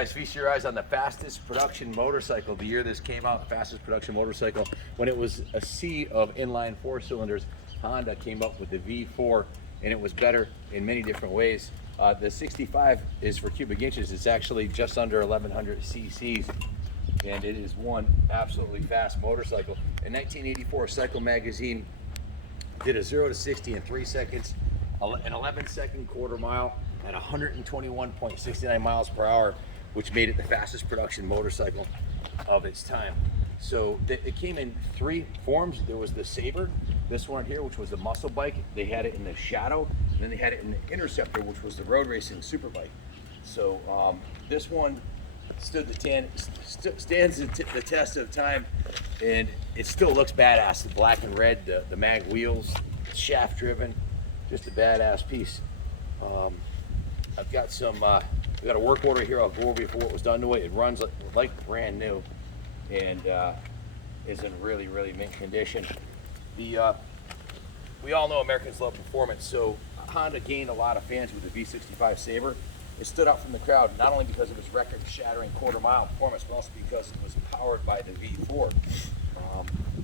guys, feast your eyes on the fastest production motorcycle. The year this came out, the fastest production motorcycle, when it was a sea of inline 4-cylinders, Honda came up with the V4, and it was better in many different ways. The 65 is for cubic inches. It's actually just under 1100 cc's, and it is one absolutely fast motorcycle. In 1984, Cycle Magazine did a 0 to 60 in 3 seconds, an 11-second quarter mile at 121.69 miles per hour, which made it the fastest production motorcycle of its time. So it came in 3 forms. There was the Sabre, this one here, which was the muscle bike. They had it in the Shadow, and then they had it in the Interceptor, which was the road racing super bike. So this one stands the test of time, and it still looks badass. The black and red, the mag wheels, shaft driven, just a badass piece. I've got we got a work order here I'll go over before what was done to it. It runs like brand new, and is in really, really mint condition. We all know Americans love performance, so Honda gained a lot of fans with the V65 Sabre. It stood out from the crowd, not only because of its record-shattering quarter-mile performance, but also because it was powered by the V4.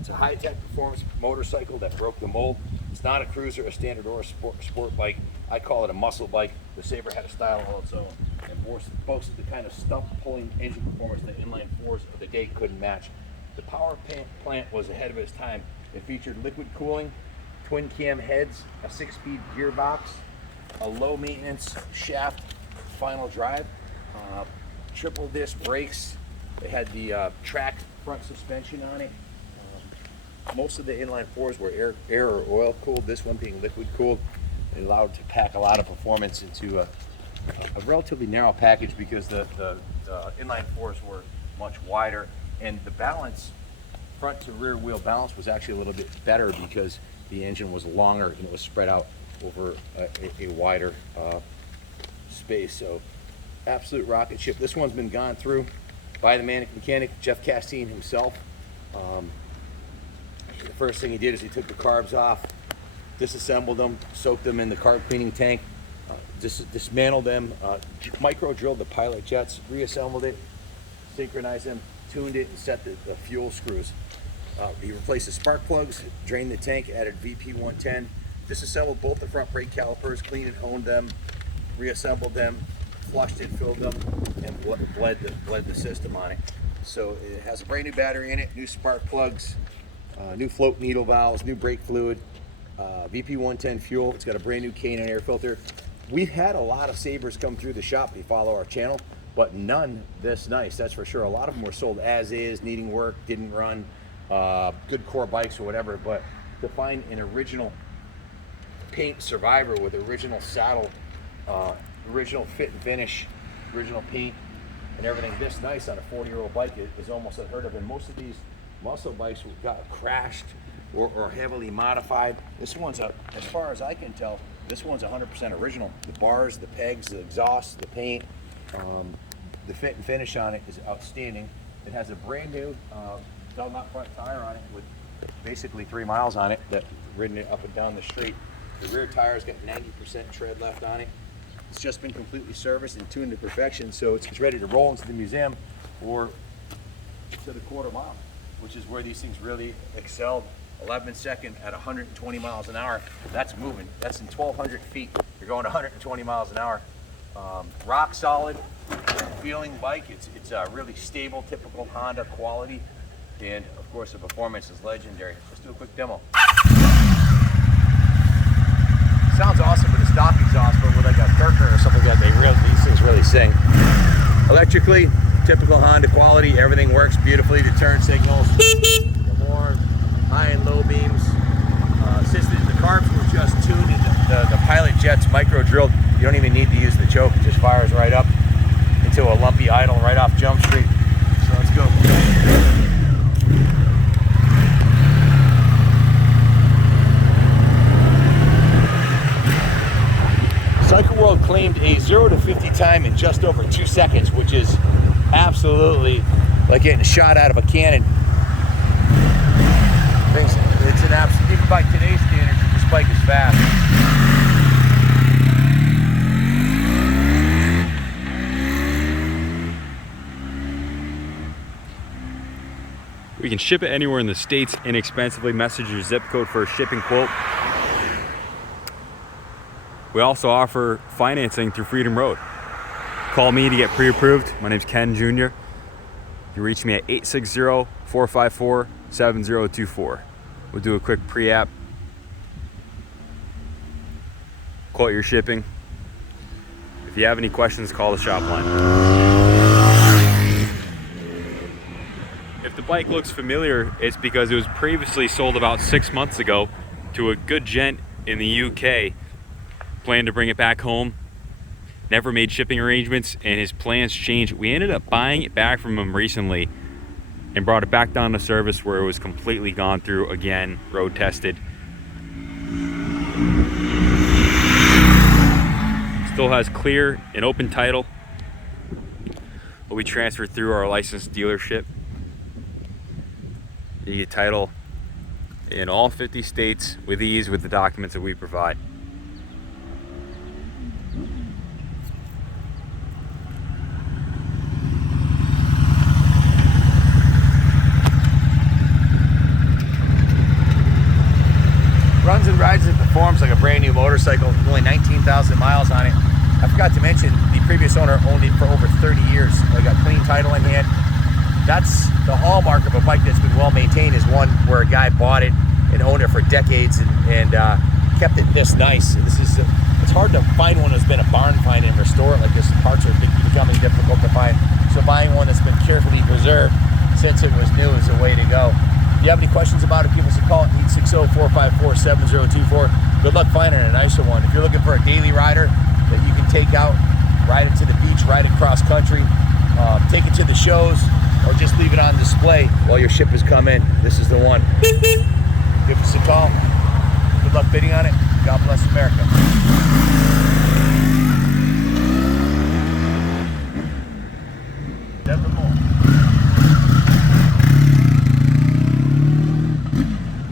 It's a high-tech performance motorcycle that broke the mold. It's not a cruiser, a standard, or a sport bike. I call it a muscle bike. The Sabre had a style all its own and boasted the kind of stump-pulling engine performance that inline 4s of the day couldn't match. The power plant was ahead of its time. It featured liquid cooling, twin cam heads, a 6-speed gearbox, a low-maintenance shaft final drive, triple disc brakes. It had the tracked front suspension on it. Most of the inline 4s were air or oil cooled, this one being liquid cooled. It allowed to pack a lot of performance into a relatively narrow package because the inline 4s were much wider, and the balance, front to rear wheel balance, was actually a little bit better because the engine was longer and it was spread out over a wider space. So absolute rocket ship. This one's been gone through by the mechanic Jeff Castine himself. The first thing he did is he took the carbs off, disassembled them, soaked them in the carb cleaning tank, dismantled them, micro drilled the pilot jets, reassembled it, synchronized them, tuned it, and set the fuel screws. He replaced the spark plugs, drained the tank, added VP 110, disassembled both the front brake calipers, cleaned and honed them, reassembled them, flushed and filled them, and bled the system on it. So it has a brand new battery in it, new spark plugs, new float needle valves, new brake fluid, VP 110 fuel. It's got a brand new K9 air filter. We've had a lot of Sabres come through the shop. They follow our channel, but none this nice, that's for sure. A lot of them were sold as is, needing work, didn't run, good core bikes or whatever. But to find an original paint Survivor with original saddle, original fit and finish, original paint, and everything this nice on a 40-year-old bike is almost unheard of. And most of these muscle bikes got crashed or heavily modified. This one's, as far as I can tell, this one's 100% original. The bars, the pegs, the exhaust, the paint, the fit and finish on it is outstanding. It has a brand new Dunlop front tire on it with basically 3 miles on it that ridden it up and down the street. The rear tire's got 90% tread left on it. It's just been completely serviced and tuned to perfection, so it's ready to roll into the museum or to the quarter mile, which is where these things really excelled. 11 second at 120 miles an hour. That's moving. That's in 1,200 feet. You're going 120 miles an hour. Rock solid feeling bike. It's a really stable, typical Honda quality, and of course the performance is legendary. Let's do a quick demo. Sounds awesome with a stock exhaust, but with like a Kirker or something like that, these things really sing. Electrically, typical Honda quality. Everything works beautifully. The turn signals, the horn, high and low beams. Since the carbs were just tuned and the pilot jets micro drilled, you don't even need to use the choke. It just fires right up into a lumpy idle right off Jump Street. So let's go. Cycle World claimed a 0 to 50 time in just over 2 seconds, which is absolutely like getting a shot out of a cannon. It's an absolute, even by today's standards, this bike is fast. We can ship it anywhere in the States inexpensively. Message your zip code for a shipping quote. We also offer financing through Freedom Road. Call me to get pre-approved. My name's Ken Jr. You can reach me at 860-454-7024. We'll do a quick pre-app. Quote your shipping. If you have any questions, call the shop line. If the bike looks familiar, it's because it was previously sold about 6 months ago to a good gent in the UK. Planned to bring it back home. Never made shipping arrangements, and his plans changed. We ended up buying it back from him recently and brought it back down to service where it was completely gone through again, road tested. Still has clear and open title. Will be transferred through our licensed dealership. You get title in all 50 states with ease with the documents that we provide. Runs and rides and performs like a brand new motorcycle, only 19,000 miles on it. I forgot to mention, the previous owner owned it for over 30 years. I got clean title in hand. That's the hallmark of a bike that's been well maintained, is one where a guy bought it and owned it for decades and kept it this nice. It's hard to find one that's been a barn find and restore it like this. Parts are becoming difficult to find. So buying one that's been carefully preserved since it was new is the way to go. If you have any questions about it, give us a call at 860-454-7024. Good luck finding a nicer one. If you're looking for a daily rider that you can take out, ride it to the beach, ride it cross country, take it to the shows, or just leave it on display while your ship has come in, this is the one. Give us a call. Good luck bidding on it. God bless America. Nevermore.